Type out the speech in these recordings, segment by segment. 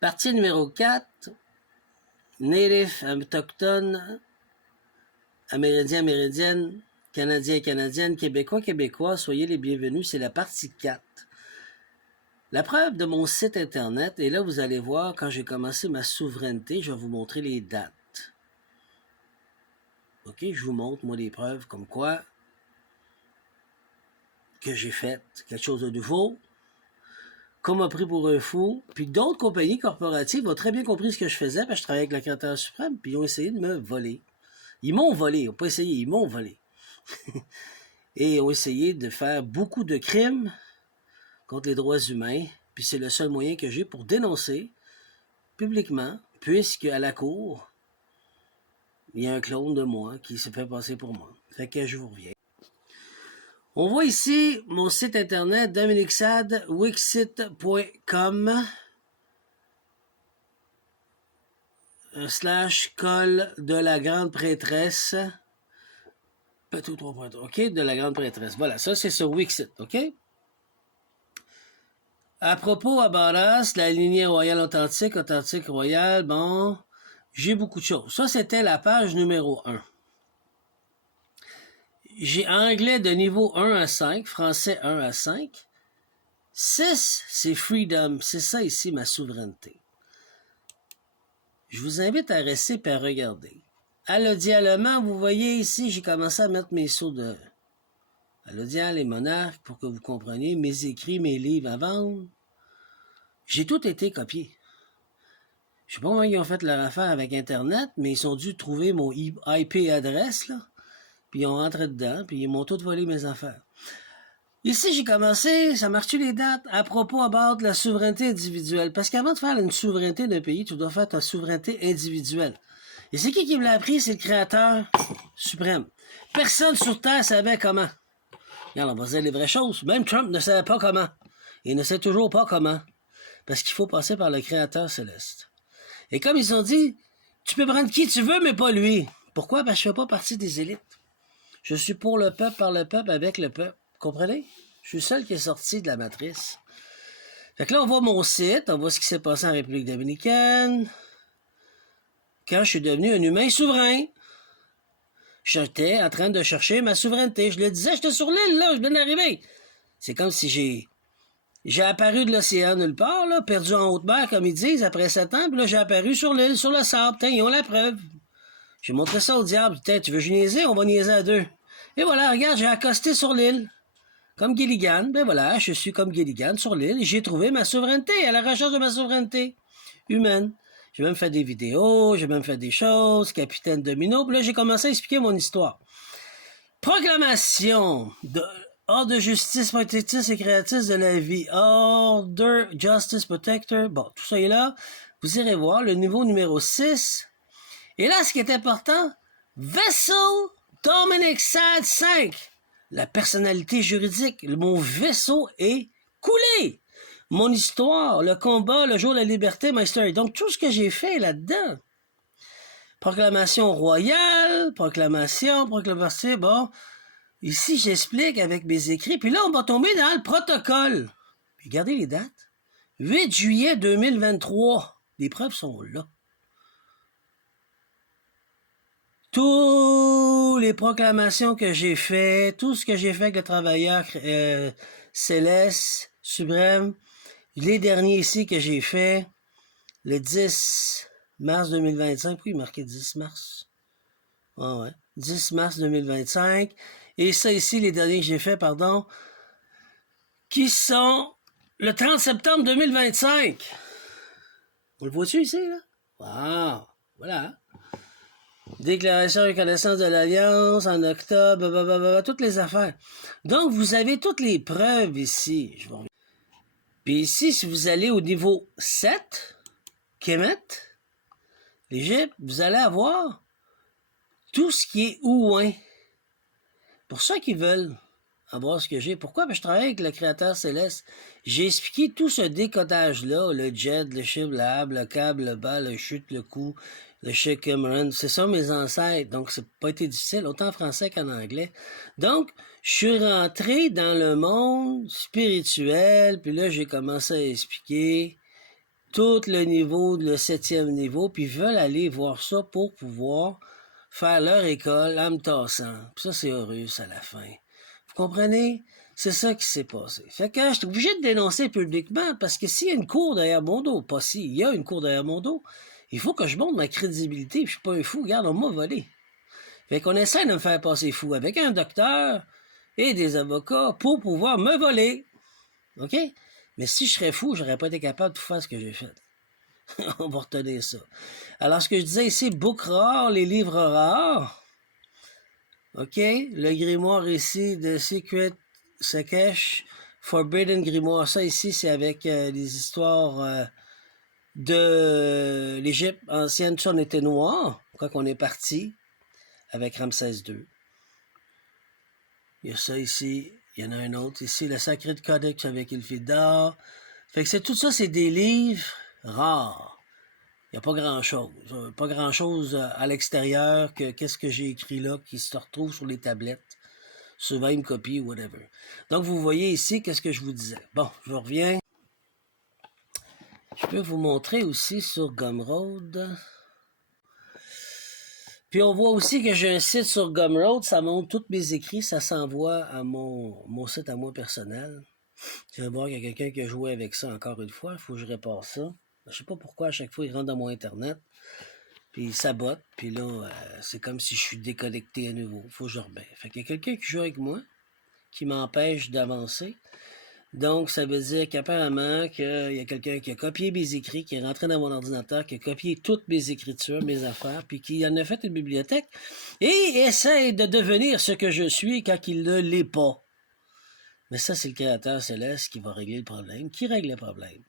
Partie numéro 4. Natif, autochtones, amérindiens, amérindiennes, canadiens, canadiennes, québécois, québécois, soyez les bienvenus. C'est la partie 4. La preuve de mon site internet, et là vous allez voir quand j'ai commencé ma souveraineté, je vais vous montrer les dates. Ok, je vous montre moi les preuves comme quoi que j'ai fait quelque chose de nouveau, qu'on m'a pris pour un fou, puis d'autres compagnies corporatives ont très bien compris ce que je faisais, parce que je travaillais avec le créateur suprême, puis ils ont essayé de me voler. Ils m'ont volé, ils n'ont pas essayé, ils m'ont volé. Et ils ont essayé de faire beaucoup de crimes contre les droits humains, puis c'est le seul moyen que j'ai pour dénoncer publiquement, puisque à la cour, il y a un clone de moi qui se fait passer pour moi. Fait que je vous reviens. On voit ici mon site internet dominicsad.wixsite.com / col de la grande prêtresse. OK, de la grande prêtresse. Voilà, ça c'est sur Wixsite, OK? À propos, about us, la lignée royale authentique, authentique royale, bon, j'ai beaucoup de choses. Ça, c'était la page numéro 1. J'ai anglais de niveau 1 à 5, français 1 à 5. 6, c'est freedom. C'est ça ici, ma souveraineté. Je vous invite à rester et à regarder. Allodialement, vous voyez ici, j'ai commencé à mettre mes sceaux de Allodial et monarques pour que vous compreniez mes écrits, mes livres à vendre. J'ai tout été copié. Je sais pas comment ils ont fait leur affaire avec Internet, mais ils ont dû trouver mon IP adresse, là. Puis ils ont rentré dedans, puis ils m'ont tout volé mes affaires. Ici, j'ai commencé, ça marche les dates, à propos de la souveraineté individuelle. Parce qu'avant de faire une souveraineté d'un pays, tu dois faire ta souveraineté individuelle. Et c'est qui me l'a appris? C'est le créateur suprême. Personne sur Terre savait comment. Regarde, on va dire les vraies choses. Même Trump ne savait pas comment. Il ne sait toujours pas comment. Parce qu'il faut passer par le créateur céleste. Et comme ils ont dit, tu peux prendre qui tu veux, mais pas lui. Pourquoi? Parce que je ne fais pas partie des élites. Je suis pour le peuple, par le peuple, avec le peuple. Comprenez? Je suis le seul qui est sorti de la matrice. Fait que là, on voit mon site, on voit ce qui s'est passé en République dominicaine. Quand je suis devenu un humain souverain. J'étais en train de chercher ma souveraineté. Je le disais, j'étais sur l'île, là, je viens d'arriver. C'est comme si j'ai apparu de l'océan nulle part, là, perdu en haute mer, comme ils disent, après 7 ans, puis là, j'ai apparu sur l'île, sur le sable. Putain, ils ont la preuve. J'ai montré ça au diable. Putain, tu veux que je niaiser? On va niaiser à deux. Et voilà, regarde, j'ai accosté sur l'île. Comme Gilligan. Ben voilà, je suis comme Gilligan sur l'île. J'ai trouvé ma souveraineté, à la recherche de ma souveraineté humaine. J'ai même fait des vidéos, j'ai même fait des choses, Capitaine Domino. Puis là, j'ai commencé à expliquer mon histoire. Proclamation de Ordre de justice protectrice et créatrice de la vie. Order Justice Protector. Bon, tout ça est là. Vous irez voir le niveau numéro 6. Et là, ce qui est important, Vessel Dominic Sad 5. La personnalité juridique. Mon vaisseau est coulé. Mon histoire, le combat, le jour de la liberté, ma story. Donc, tout ce que j'ai fait là-dedans. Proclamation royale, proclamation, bon. Ici, j'explique avec mes écrits. Puis là, on va tomber dans le protocole. Puis regardez les dates. 8 juillet 2023. Les preuves sont là. Toutes les proclamations que j'ai faites, tout ce que j'ai fait avec le travailleur céleste, suprême, les derniers ici que j'ai fait, le 10 mars 2025, pourquoi il est marqué 10 mars? Ah ouais, 10 mars 2025, et ça ici, les derniers que j'ai fait, pardon, qui sont le 30 septembre 2025. On le voit-tu ici, là? Wow, voilà. Déclaration de reconnaissance de l'Alliance en octobre, blablabla, toutes les affaires. Donc, vous avez toutes les preuves ici. Puis ici, si vous allez au niveau 7, Kemet, l'Égypte, vous allez avoir tout ce qui est ouin. Pour ça qu'ils veulent avoir ce que j'ai. Pourquoi? Parce que je travaille avec le créateur céleste. J'ai expliqué tout ce décodage-là, le jet, le chiffre, le hab, le câble, le bas, le chute, le coup, le shake Cameron. C'est ça mes ancêtres. Donc, c'est pas été difficile, autant en français qu'en anglais. Donc, je suis rentré dans le monde spirituel, puis là, j'ai commencé à expliquer tout le niveau, le 7e niveau, puis ils veulent aller voir ça pour pouvoir faire leur école en me tassant. Puis ça, c'est heureux, à la fin. Vous comprenez? C'est ça qui s'est passé. Fait que je suis obligé de dénoncer publiquement, parce que s'il y a une cour derrière mon dos, pas si, il y a une cour derrière mon dos, il faut que je montre ma crédibilité, puis je suis pas un fou, regarde, on m'a volé. Fait qu'on essaie de me faire passer fou avec un docteur et des avocats pour pouvoir me voler. OK? Mais si je serais fou, j'aurais pas été capable de tout faire ce que j'ai fait. On va retenir ça. Alors, ce que je disais ici, book rare, les livres rares. OK? Le grimoire ici de Secret Sakesh, Forbidden Grimoire. Ça ici, c'est avec les histoires de l'Égypte ancienne. Tout ça, on était noir quand on est parti avec Ramsès II. Il y a ça ici. Il y en a un autre ici. Le Sacred Codex avec Ilfidar. Fait que c'est tout ça, c'est des livres rares. Il n'y a pas grand-chose. Pas grand-chose à l'extérieur que qu'est-ce que j'ai écrit là qui se retrouve sur les tablettes. Souvent une copie ou whatever. Donc, vous voyez ici, qu'est-ce que je vous disais. Bon, je reviens. Je peux vous montrer aussi sur Gumroad. Puis on voit aussi que j'ai un site sur Gumroad, ça montre tous mes écrits, ça s'envoie à mon site à moi personnel. Je vais voir qu'il y a quelqu'un qui a joué avec ça encore une fois, il faut que je répare ça. Je sais pas pourquoi à chaque fois il rentre dans mon internet, puis il sabote, puis là c'est comme si je suis déconnecté à nouveau, il faut que je remette. Fait qu'il y a quelqu'un qui joue avec moi, qui m'empêche d'avancer. Donc, ça veut dire qu'apparemment, qu'il y a quelqu'un qui a copié mes écrits, qui est rentré dans mon ordinateur, qui a copié toutes mes écritures, mes affaires, puis qui en a fait une bibliothèque, et essaie de devenir ce que je suis quand il ne l'est pas. Mais ça, c'est le Créateur céleste qui va régler le problème. Qui règle le problème?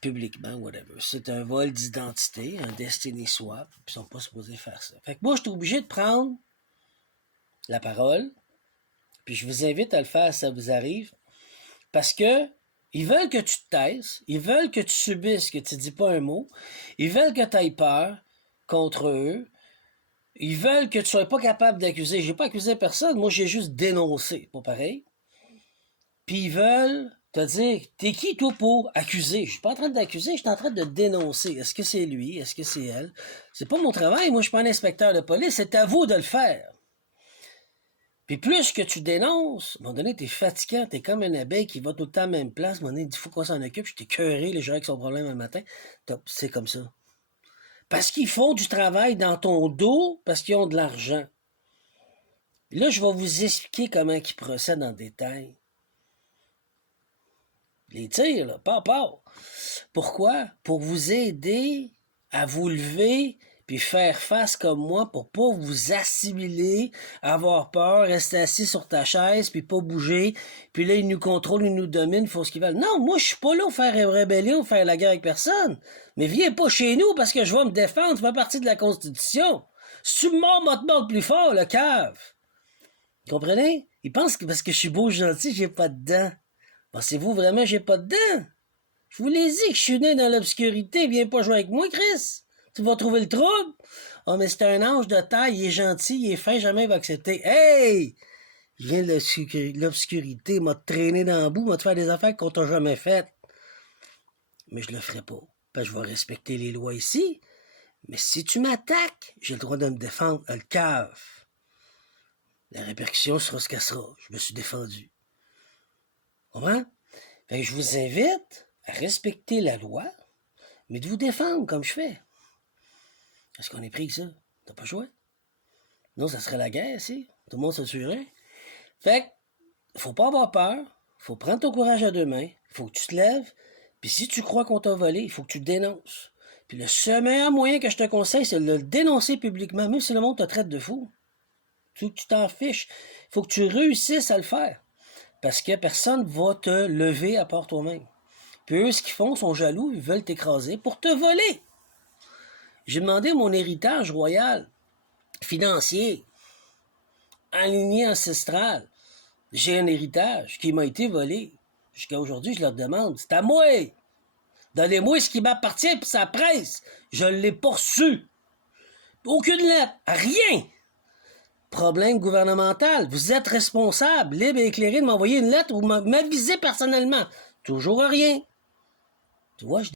Publiquement, whatever. C'est un vol d'identité, un Destiny Swap, puis ils sont pas supposés faire ça. Fait que moi, je suis obligé de prendre la parole, puis je vous invite à le faire si ça vous arrive, parce que ils veulent que tu te taises, ils veulent que tu subisses, que tu ne dis pas un mot, ils veulent que tu aies peur contre eux, ils veulent que tu sois pas capable d'accuser. J'ai pas accusé personne, moi j'ai juste dénoncé, pas pareil. Puis ils veulent te dire, t'es qui toi pour accuser? Je suis pas en train d'accuser, je suis en train de dénoncer. Est-ce que c'est lui? Est-ce que c'est elle? C'est pas mon travail, moi je suis pas un inspecteur de police, c'est à vous de le faire. Puis plus que tu dénonces, à un moment donné, t'es fatigant, t'es comme une abeille qui va tout le temps à la même place, à un moment donné, il faut qu'on s'en occupe, je t'ai écœuré, les gens avec son problème le matin. C'est comme ça. Parce qu'ils font du travail dans ton dos, parce qu'ils ont de l'argent. Là, je vais vous expliquer comment ils procèdent en détail. Les tirs, là, pas. Pourquoi? Pour vous aider à vous lever puis faire face comme moi pour pas vous assimiler, avoir peur, rester assis sur ta chaise puis pas bouger, puis là ils nous contrôlent, ils nous dominent, ils font ce qu'ils veulent. Non, moi je suis pas là pour faire une rébellion, faire la guerre avec personne. Mais viens pas chez nous parce que je vais me défendre, tu fais partie de la Constitution. Si tu me mords, moi te mords plus fort, le cave. Comprenez? Ils pensent que parce que je suis beau, gentil, j'ai pas de dents. Pensez-vous vraiment que j'ai pas de dents? Je vous l'ai dit que je suis né dans l'obscurité, viens pas jouer avec moi, Chris. Tu vas trouver le trouble? Oh, mais c'est un ange de taille, il est gentil, il est fin, jamais il va accepter. Hey! Il vient de l'obscurité, il m'a traîné dans le bout, m'a te faire des affaires qu'on t'a jamais faites. Mais je le ferai pas. Parce que je vais respecter les lois ici. Mais si tu m'attaques, j'ai le droit de me défendre, le cave. La répercussion sera ce qu'elle sera. Je me suis défendu. Comprends? Fait que je vous invite à respecter la loi, mais de vous défendre comme je fais. Est-ce qu'on est pris que ça? T'as pas le choix? Non, ça serait la guerre, si. Tout le monde se tuerait. Fait que, faut pas avoir peur. Faut prendre ton courage à deux mains. Faut que tu te lèves. Puis si tu crois qu'on t'a volé, il faut que tu te dénonces. Puis le seul meilleur moyen que je te conseille, c'est de le dénoncer publiquement, même si le monde te traite de fou. Tu t'en fiches. Il faut que tu réussisses à le faire. Parce que personne va te lever à part toi-même. Puis eux, ce qu'ils font, sont jaloux, ils veulent t'écraser pour te voler. J'ai demandé mon héritage royal, financier, aligné ancestral. J'ai un héritage qui m'a été volé. Jusqu'à aujourd'hui, je leur demande, c'est à moi. Donnez-moi ce qui m'appartient, puis ça presse. Je l'ai pas reçu. Aucune lettre, rien. Problème gouvernemental. Vous êtes responsable, libre et éclairé de m'envoyer une lettre ou m'aviser personnellement. Toujours rien. Tu vois, je